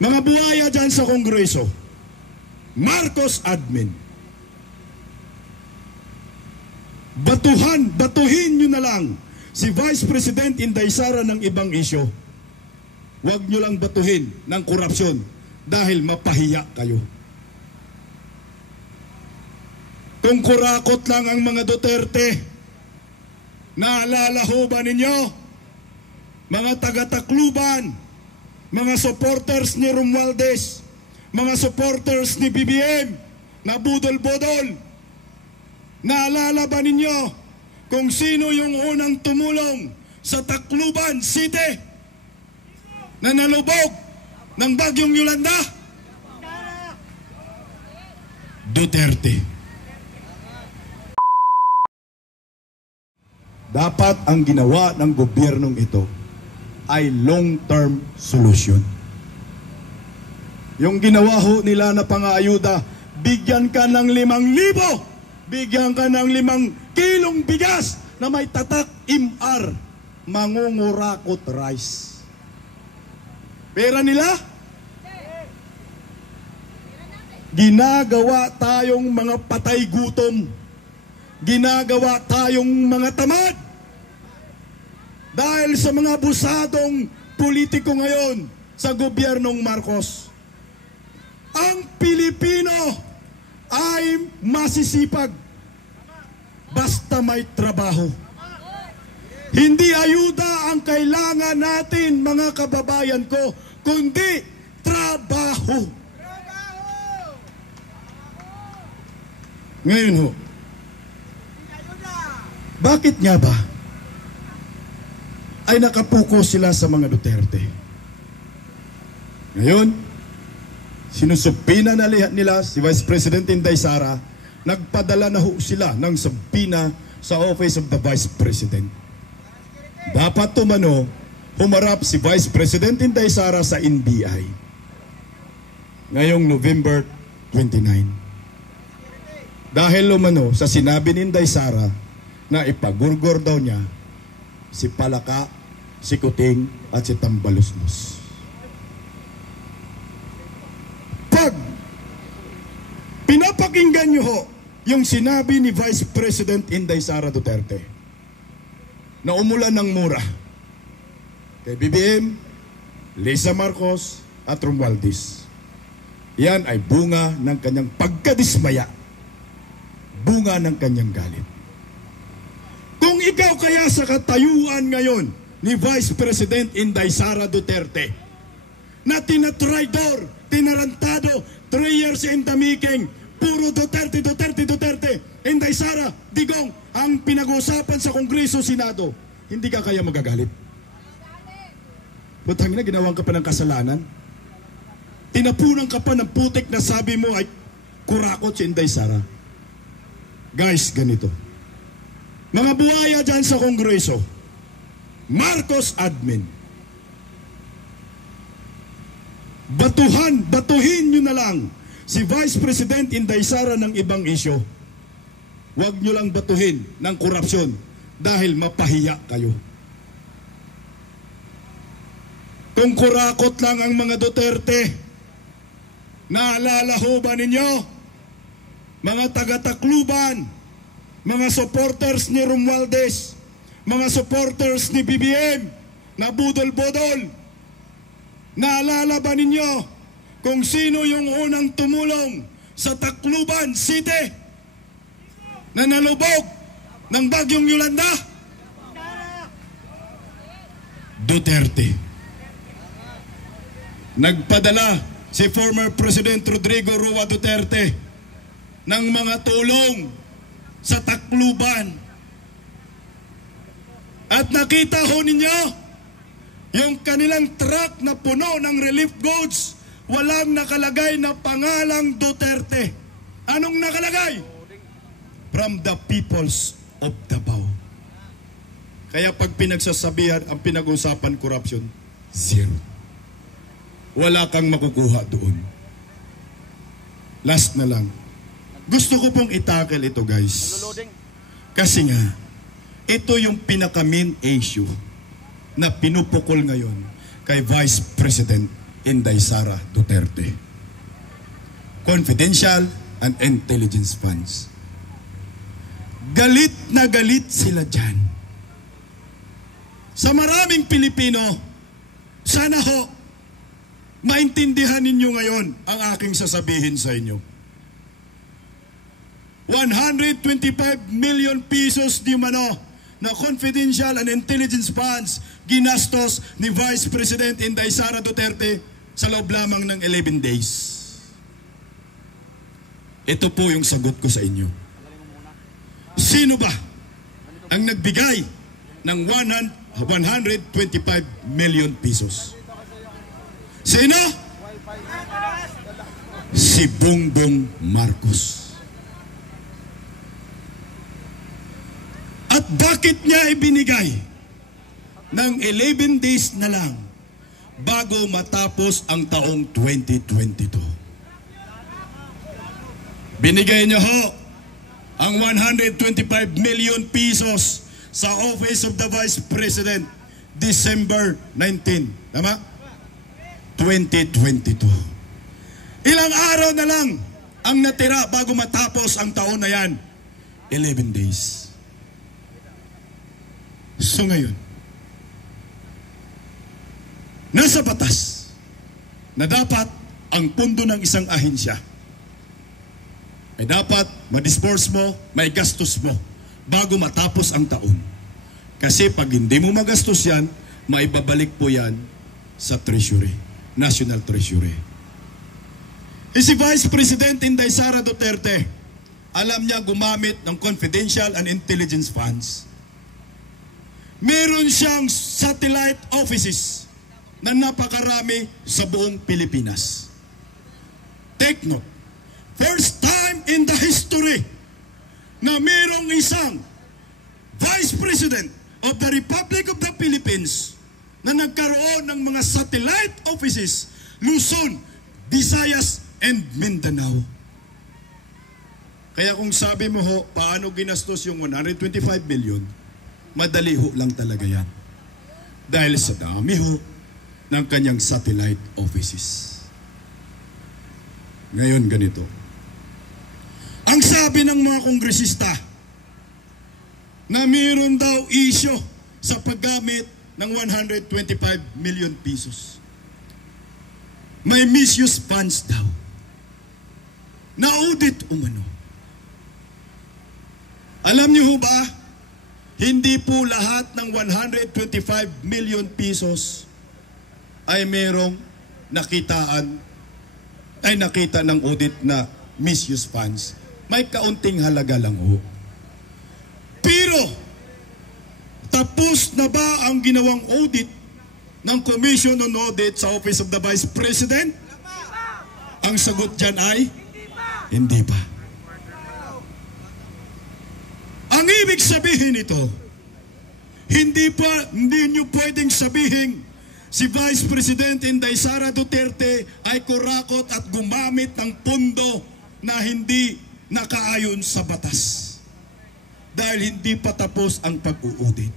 Mga buhaya dyan sa Kongreso, Marcos admin, batuhin nyo na lang si Vice President Inday Sara ng ibang isyo. Huwag nyo lang batuhin ng korupsyon dahil mapahiya kayo. Kung kurakot lang ang mga Duterte, naalala ho ba ninyo? Mga taga-Tacloban, mga supporters ni Romualdez, mga supporters ni BBM, na budol-budol. Naalala ba ninyo kung sino yung unang tumulong sa Tacloban City na nalubog ng bagyong Yolanda? Duterte. Dapat ang ginawa ng gobyernong ito ay long-term solution. Yung ginawa ho nila na pang-aayuda, bigyan ka ng 5,000, bigyan ka ng 5 kilong bigas na may tatak MR, mangungurakot rice. Pera nila? Ginagawa tayong mga patay gutom. Ginagawa tayong mga tamad. Dahil sa mga abusadong politiko ngayon sa gobyernong Marcos. Ang Pilipino ay masisipag basta may trabaho. Hindi ayuda ang kailangan natin, mga kababayan ko, kundi trabaho. Ngayon ho, bakit nga ba ay nakapuko sila sa mga Duterte? Ngayon, sinusupina na nila si Vice President Inday Sara, nagpadala na ho sila ng subpina sa Office of the Vice President. Dapat tumano, humarap si Vice President Inday Sara sa NBI ngayong November 29. Dahil umano sa sinabi ni Inday Sara na ipagurgor daw niya si Palaka, si Kuting at si Tambaluslos. Pag pinapakinggan niyo ho yung sinabi ni Vice President Inday Sara Duterte na umulan ng mura kay BBM, Lisa Marcos at Romualdez, yan ay bunga ng kanyang pagkadismaya, bunga ng kanyang galit. Kung ikaw kaya sa katayuan ngayon ni Vice President Inday Sara Duterte na tinatraidor, tinarantado, 3 years in the making, puro Duterte, Duterte, Duterte, Inday Sara, Digong, ang pinag-uusapan sa Kongreso, Senado, hindi ka kaya magagalit? Putang ina, ginawang ka pa ng kasalanan? Tinapunan ka pa ng putik na sabi mo ay kurakot si Inday Sara. Guys, ganito. Mga buhaya dyan sa Kongreso, Marcos admin, batuhin nyo na lang si Vice President Inday Sara ng ibang isyo. Huwag nyo lang batuhin ng korupsyon dahil mapahiya kayo. Kung kurakot lang ang mga Duterte, naalala ho ba ninyo? Mga taga-Tacloban, mga supporters ni Romualdez, mga supporters ni BBM, na budol-budol. Naalala ba ninyo kung sino yung unang tumulong sa Tacloban City na nalubog ng bagyong Yolanda? Duterte. Nagpadala si former President Rodrigo Roa Duterte ng mga tulong sa Tacloban. At nakita ho ninyo yung kanilang truck na puno ng relief goods, walang nakalagay na pangalang Duterte. Anong nakalagay? From the peoples of Davao. Kaya pag pinagsasabihan ang pinag-usapan korupsyon, zero. Wala kang makukuha doon. Last na lang. Gusto ko pong itackle ito, guys. Kasi nga, ito yung pinaka-main issue na pinupukol ngayon kay Vice President Inday Sara Duterte. Confidential and intelligence funds. Galit na galit sila dyan. Sa maraming Pilipino, sana ho, maintindihan ninyo ngayon ang aking sasabihin sa inyo. 125 million pesos di mano na confidential and intelligence funds ginastos ni Vice President Inday Sara Duterte sa loob lamang ng 11 days. Ito po yung sagot ko sa inyo. Sino ba ang nagbigay ng 125 million pesos? Sino? Si Bongbong Marcos. At bakit niya ibinigay ng 11 days na lang bago matapos ang taong 2022? Binigay niya ho ang 125 million pesos sa Office of the Vice President December 19. Tama? 2022. Ilang araw na lang ang natira bago matapos ang taon na yan. 11 days. So ngayon, nasa batas na dapat ang pundo ng isang ahensya ay dapat ma-disburse mo, may gastos mo bago matapos ang taon. Kasi pag hindi mo magastos yan, maibabalik po yan sa Treasury, National Treasury. Si Vice President Inday Sara Duterte, alam niya gumamit ng confidential and intelligence funds. Meron siyang satellite offices na napakarami sa buong Pilipinas. Take note, first time in the history na merong isang Vice President of the Republic of the Philippines na nagkaroon ng mga satellite offices, Luzon, Visayas, and Mindanao. Kaya kung sabi mo ho, paano ginastos yung 125 million, madali ho lang talaga yan. Dahil sa dami ho ng kanyang satellite offices. Ngayon ganito. Ang sabi ng mga kongresista na mayroon daw isyo sa paggamit ng 125 million pesos. May misuse funds daw. Na-audit umano. Alam niyo ho ba, hindi po lahat ng 125 million pesos ay merong nakita ng audit na misuse funds. May kaunting halaga lang ho. Pero, tapos na ba ang ginawang audit ng Commission on Audit sa Office of the Vice President? Ang sagot dyan ay, hindi pa. Ang ibig sabihin nito, hindi nyo pwedeng sabihin si Vice President Inday Sara Duterte ay kurakot at gumamit ng pondo na hindi nakaayon sa batas. Dahil hindi pa tapos ang pag-uudit.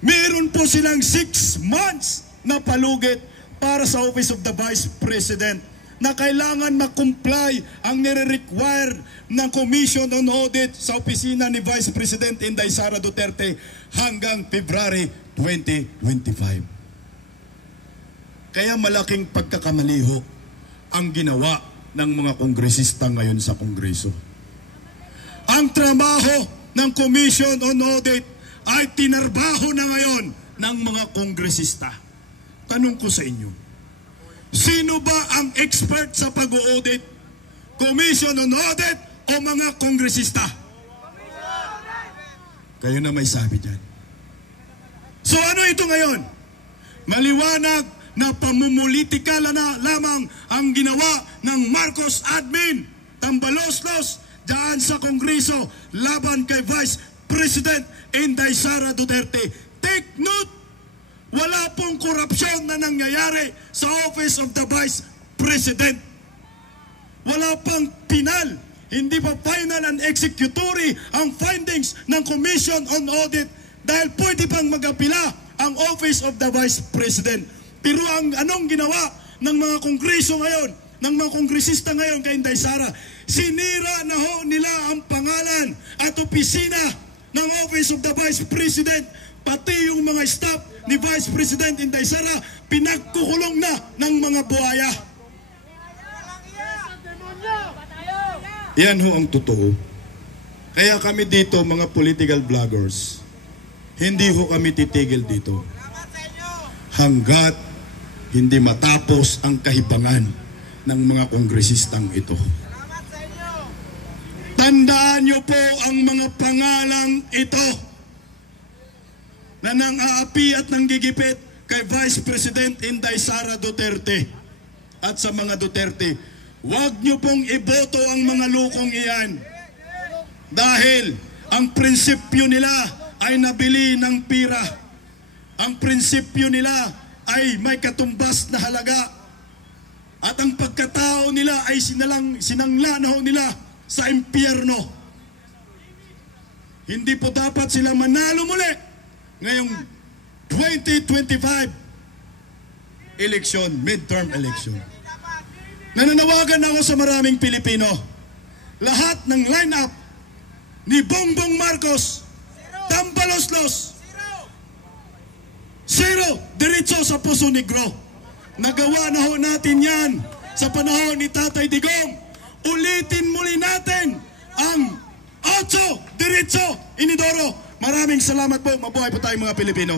Meron po silang 6 months na palugit para sa Office of the Vice President na kailangan mag-comply ang nire-require ng Commission on Audit sa opisina ni Vice President Inday Sara Duterte hanggang February 2025. Kaya malaking pagkakamali ho ang ginawa ng mga kongresista ngayon sa Kongreso. Ang trabaho ng Commission on Audit ay tinarbaho na ngayon ng mga kongresista. Tanong ko sa inyo, sino ba ang expert sa pag-audit? Commission on Audit o mga kongresista? Kayo na may sabi dyan. So ano ito ngayon? Maliwanag na pamumulitikala na lamang ang ginawa ng Marcos admin, tambaloslos dyan sa Kongreso laban kay Vice President Inday Sara Duterte. Take note, wala pong korupsyon na nangyayari sa Office of the Vice President. Wala pang pinal, hindi pa final and executory ang findings ng Commission on Audit dahil pwede pang mag-apila ang Office of the Vice President. Pero anong ginawa ng mga kongreso ngayon, ng mga kongresista ngayon kay Inday Sara? Sinira na ho nila ang pangalan at opisina ng Office of the Vice President, pati yung mga staff ni Vice President Inday Sara, pinagkukulong na ng mga buhaya. Yan ho ang totoo. Kaya kami dito, mga political vloggers, hindi ho kami titigil dito hanggat hindi matapos ang kahibangan ng mga kongresistang ito. Tandaan niyo po ang mga pangalang ito na nang-aapi at nanggigipit kay Vice President Inday Sara Duterte at sa mga Duterte. Huwag niyo pong iboto ang mga lukong iyan dahil ang prinsipyo nila ay nabili ng pira. Ang prinsipyo nila ay may katumbas na halaga. At ang pagkatao nila ay sinangla na ho nila sa impyerno. Hindi po dapat sila manalo muli ngayong 2025 election, midterm election. Nananawagan ako sa maraming Pilipino. Lahat ng line-up ni Bongbong Marcos, Tambaloslos, zero, diretso sa Poso Negro. Nagawa na ho natin yan sa panahon ni Tatay Digong. Ulitin muli natin ang 8, diretso, Inidoro. Maraming salamat po. Mabuhay po tayong mga Pilipino.